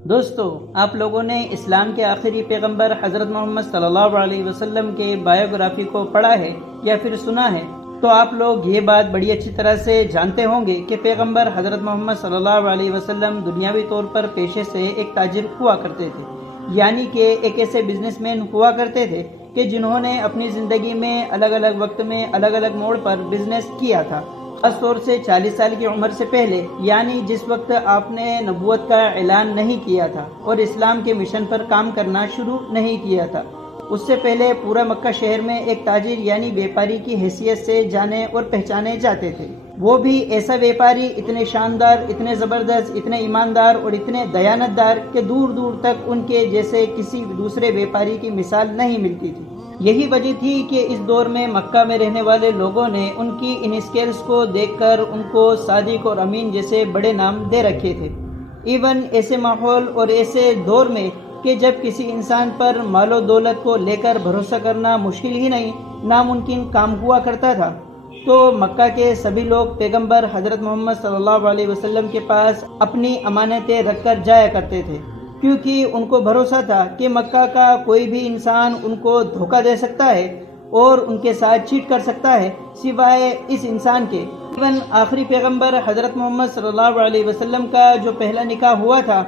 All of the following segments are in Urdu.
دوستو، آپ لوگوں نے اسلام کے آخری پیغمبر حضرت محمد صلی اللہ علیہ وسلم کے بایوگرافی کو پڑھا ہے یا پھر سنا ہے؟ تو آپ لوگ یہ بات بڑی اچھی طرح سے جانتے ہوں گے کہ پیغمبر حضرت محمد صلی اللہ علیہ وسلم دنیاوی طور پر پیشے سے ایک تاجر ہوا کرتے تھے، یعنی کہ ایک ایسے بزنس مین ہوا کرتے تھے کہ جنہوں نے اپنی زندگی میں الگ الگ وقت میں الگ الگ موڑ پر بزنس کیا تھا، خاص طور سے 40 سال کی عمر سے پہلے، یعنی جس وقت آپ نے نبوت کا اعلان نہیں کیا تھا اور اسلام کے مشن پر کام کرنا شروع نہیں کیا تھا۔ اس سے پہلے پورا مکہ شہر میں ایک تاجر یعنی بیپاری کی حیثیت سے جانے اور پہچانے جاتے تھے۔ وہ بھی ایسا بیپاری، اتنے شاندار، اتنے زبردست، اتنے ایماندار اور اتنے دیانتدار کہ دور دور تک ان کے جیسے کسی دوسرے بیپاری کی مثال نہیں ملتی تھی۔ یہی وجہ تھی کہ اس دور میں مکہ میں رہنے والے لوگوں نے ان کی ان اسکلز کو دیکھ کر ان کو صادق اور امین جیسے بڑے نام دے رکھے تھے۔ ایون ایسے ماحول اور ایسے دور میں کہ جب کسی انسان پر مال و دولت کو لے کر بھروسہ کرنا مشکل ہی نہیں، ناممکن کام ہوا کرتا تھا، تو مکہ کے سبھی لوگ پیغمبر حضرت محمد صلی اللہ علیہ وسلم کے پاس اپنی امانتیں رکھ کر جایا کرتے تھے، کیونکہ ان کو بھروسہ تھا کہ مکہ کا کوئی بھی انسان ان کو دھوکہ دے سکتا ہے اور ان کے ساتھ چیٹ کر سکتا ہے، سوائے اس انسان کے۔ ایون آخری پیغمبر حضرت محمد صلی اللہ علیہ وسلم کا جو پہلا نکاح ہوا تھا،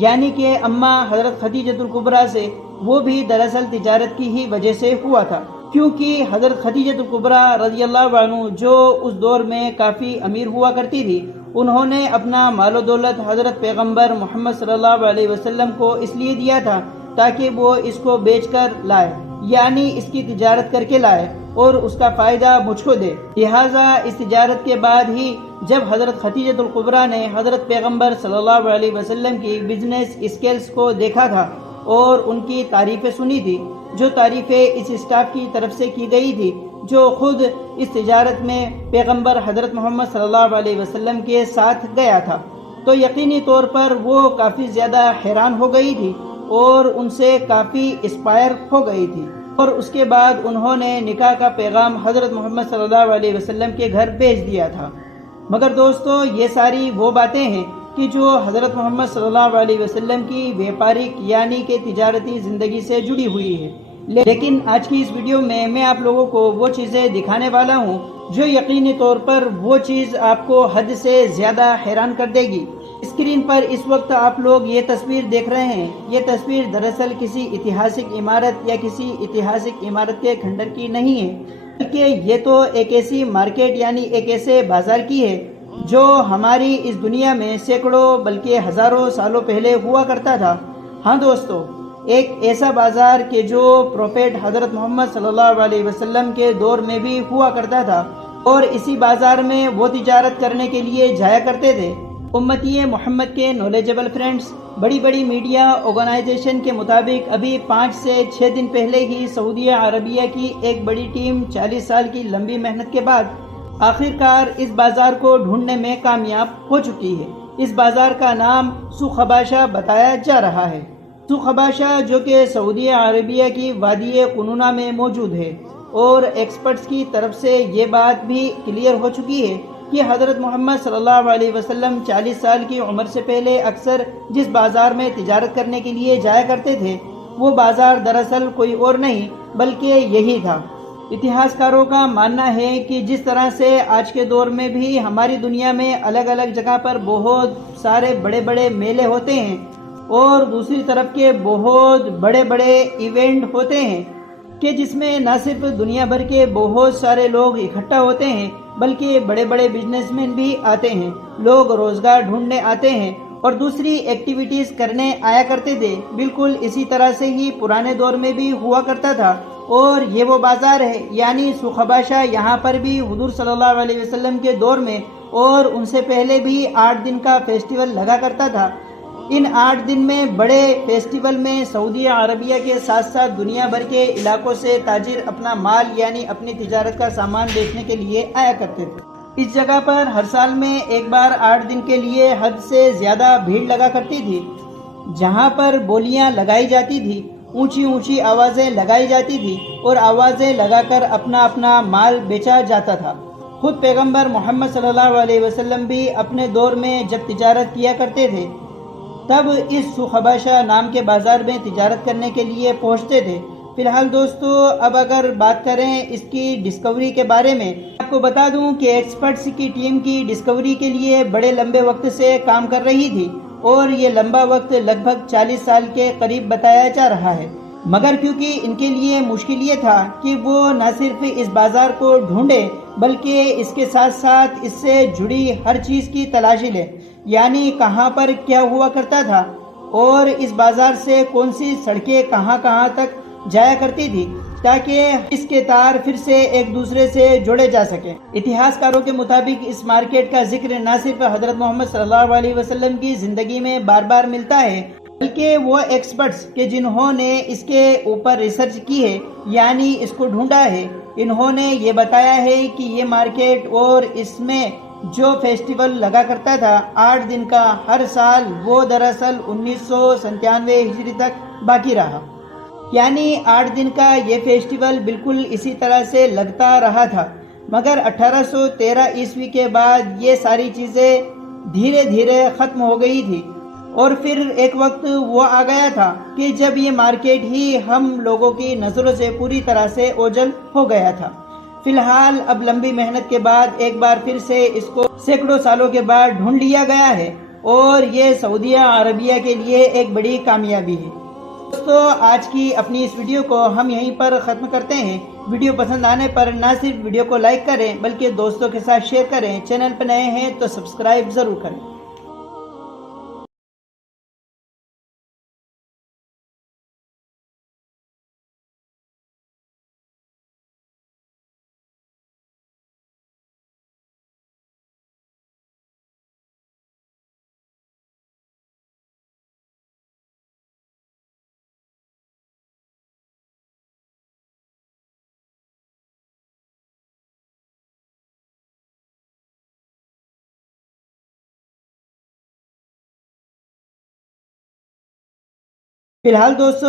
یعنی کہ اماں حضرت خدیجۃ الکبریٰ سے، وہ بھی دراصل تجارت کی ہی وجہ سے ہوا تھا، کیونکہ حضرت خدیجۃ الکبریٰ رضی اللہ عنہ جو اس دور میں کافی امیر ہوا کرتی تھی، انہوں نے اپنا مال و دولت حضرت پیغمبر محمد صلی اللہ علیہ وسلم کو اس لیے دیا تھا تاکہ وہ اس کو بیچ کر لائے، یعنی اس کی تجارت کر کے لائے اور اس کا فائدہ مجھ کو دے۔ لہٰذا اس تجارت کے بعد ہی جب حضرت خدیجۃ الکبریٰ نے حضرت پیغمبر صلی اللہ علیہ وسلم کی بزنس اسکلز کو دیکھا تھا اور ان کی تعریفیں سنی تھی، جو تعریفیں اس اسٹاف کی طرف سے کی گئی تھی جو خود اس تجارت میں پیغمبر حضرت محمد صلی اللہ علیہ وسلم کے ساتھ گیا تھا، تو یقینی طور پر وہ کافی زیادہ حیران ہو گئی تھی اور ان سے کافی انسپائر ہو گئی تھی، اور اس کے بعد انہوں نے نکاح کا پیغام حضرت محمد صلی اللہ علیہ وسلم کے گھر بھیج دیا تھا۔ مگر دوستو، یہ ساری وہ باتیں ہیں کہ جو حضرت محمد صلی اللہ علیہ وسلم کی بیپارک یعنی کہ تجارتی زندگی سے جڑی ہوئی ہے، لیکن آج کی اس ویڈیو میں آپ لوگوں کو وہ چیزیں دکھانے والا ہوں جو یقینی طور پر وہ چیز آپ کو حد سے زیادہ حیران کر دے گی۔ اسکرین پر اس وقت آپ لوگ یہ تصویر دیکھ رہے ہیں، یہ تصویر دراصل کسی اتہاسک عمارت یا کسی اتہاسک عمارت کے کھنڈر کی نہیں ہے، بلکہ یہ تو ایک ایسی مارکیٹ یعنی ایک ایسے بازار کی ہے جو ہماری اس دنیا میں سینکڑوں بلکہ ہزاروں سالوں پہلے ہوا کرتا تھا۔ ہاں دوستو، ایک ایسا بازار کہ جو پروفیٹ حضرت محمد صلی اللہ علیہ وسلم کے دور میں بھی ہوا کرتا تھا، اور اسی بازار میں وہ تجارت کرنے کے لیے جایا کرتے تھے۔ امتی محمد کے نالجبل فرینڈز، بڑی بڑی میڈیا آرگنائزیشن کے مطابق ابھی 5 سے 6 دن پہلے ہی سعودی عربیہ کی ایک بڑی ٹیم 40 سال کی لمبی محنت کے بعد آخرکار اس بازار کو ڈھونڈنے میں کامیاب ہو چکی ہے۔ اس بازار کا نام سوق حباشہ بتایا جا رہا ہے۔ سوق حباشہ جو کہ سعودی عربیہ کی وادی قنونہ میں موجود ہے، اور ایکسپرٹس کی طرف سے یہ بات بھی کلیئر ہو چکی ہے کہ حضرت محمد صلی اللہ علیہ وسلم 40 سال کی عمر سے پہلے اکثر جس بازار میں تجارت کرنے کے لیے جایا کرتے تھے، وہ بازار دراصل کوئی اور نہیں بلکہ یہی تھا۔ اتہاس کاروں کا ماننا ہے کہ جس طرح سے آج کے دور میں بھی ہماری دنیا میں الگ الگ جگہ پر بہت سارے بڑے بڑے میلے ہوتے ہیں اور دوسری طرف کے بہت بڑے بڑے ایونٹ ہوتے ہیں کہ جس میں نہ صرف دنیا بھر کے بہت سارے لوگ اکٹھا ہوتے ہیں بلکہ بڑے بڑے بزنس مین بھی آتے ہیں، لوگ روزگار ڈھونڈنے آتے ہیں اور دوسری ایکٹیویٹیز کرنے آیا کرتے تھے۔ بالکل اسی طرح سے ہی پرانے دور میں بھی ہوا کرتا تھا، اور یہ وہ بازار ہے یعنی سوق حباشہ۔ یہاں پر بھی حضور صلی اللہ علیہ وسلم کے دور میں اور ان سے پہلے بھی 8 دن کا فیسٹیول لگا کرتا تھا۔ ان 8 دن میں بڑے فیسٹیول میں سعودی عربیہ کے ساتھ ساتھ دنیا بھر کے علاقوں سے تاجر اپنا مال یعنی اپنی تجارت کا سامان بیچنے کے لیے آیا کرتے تھے۔ اس جگہ پر ہر سال میں ایک بار 8 دن کے لیے حد سے زیادہ بھیڑ لگا کرتی تھی، جہاں پر بولیاں لگائی جاتی تھی، اونچی اونچی آوازیں لگائی جاتی تھی اور آوازیں لگا کر اپنا اپنا مال بیچا جاتا تھا۔ خود پیغمبر محمد صلی اللہ علیہ وسلم بھی اپنے دور میں جب تجارت کیا کرتے تھے تب اس سخباشا نام کے بازار میں تجارت کرنے کے لیے پہنچتے تھے۔ فی الحال دوستو، اب اگر بات کریں اس کی ڈسکوری کے بارے میں، آپ کو بتا دوں کہ ایکسپرٹس کی ٹیم کی ڈسکوری کے لیے بڑے لمبے وقت سے کام کر رہی تھی، اور یہ لمبا وقت لگ بھگ 40 سال کے قریب بتایا جا رہا ہے۔ مگر کیونکہ ان کے لیے مشکل یہ تھا کہ وہ نہ صرف اس بازار کو ڈھونڈے بلکہ اس کے ساتھ ساتھ اس سے جڑی ہر چیز کی تلاشی لے، یعنی کہاں پر کیا ہوا کرتا تھا اور اس بازار سے کون سی سڑکیں کہاں کہاں تک جایا کرتی تھی، تاکہ اس کے تار پھر سے ایک دوسرے سے جوڑے جا سکیں۔ اتہاس کاروں کے مطابق اس مارکیٹ کا ذکر نہ صرف حضرت محمد صلی اللہ علیہ وسلم کی زندگی میں بار بار ملتا ہے، بلکہ وہ ایکسپرٹس کہ جنہوں نے اس کے اوپر ریسرچ کی ہے، یعنی اس کو ڈھونڈا ہے، انہوں نے یہ بتایا ہے کہ یہ مارکیٹ اور اس میں جو فیسٹیول لگا کرتا تھا 8 دن کا ہر سال، وہ دراصل 1997 ہجری تک باقی رہا۔ یعنی 8 دن کا یہ فیسٹیول بالکل اسی طرح سے لگتا رہا تھا، مگر 1813 عیسوی کے بعد یہ ساری چیزیں دھیرے دھیرے ختم ہو گئی تھی، اور پھر ایک وقت وہ آ گیا تھا کہ جب یہ مارکیٹ ہی ہم لوگوں کی نظروں سے پوری طرح سے اوجھل ہو گیا تھا۔ فی الحال اب لمبی محنت کے بعد ایک بار پھر سے اس کو سینکڑوں سالوں کے بعد ڈھونڈ لیا گیا ہے، اور یہ سعودیہ عربیہ کے لیے ایک بڑی کامیابی ہے۔ دوستو، آج کی اپنی اس ویڈیو کو ہم یہیں پر ختم کرتے ہیں۔ ویڈیو پسند آنے پر نہ صرف ویڈیو کو لائک کریں بلکہ دوستوں کے ساتھ شیئر کریں۔ چینل پر نئے ہیں تو سبسکرائب ضرور کریں۔ فی الحال دوستو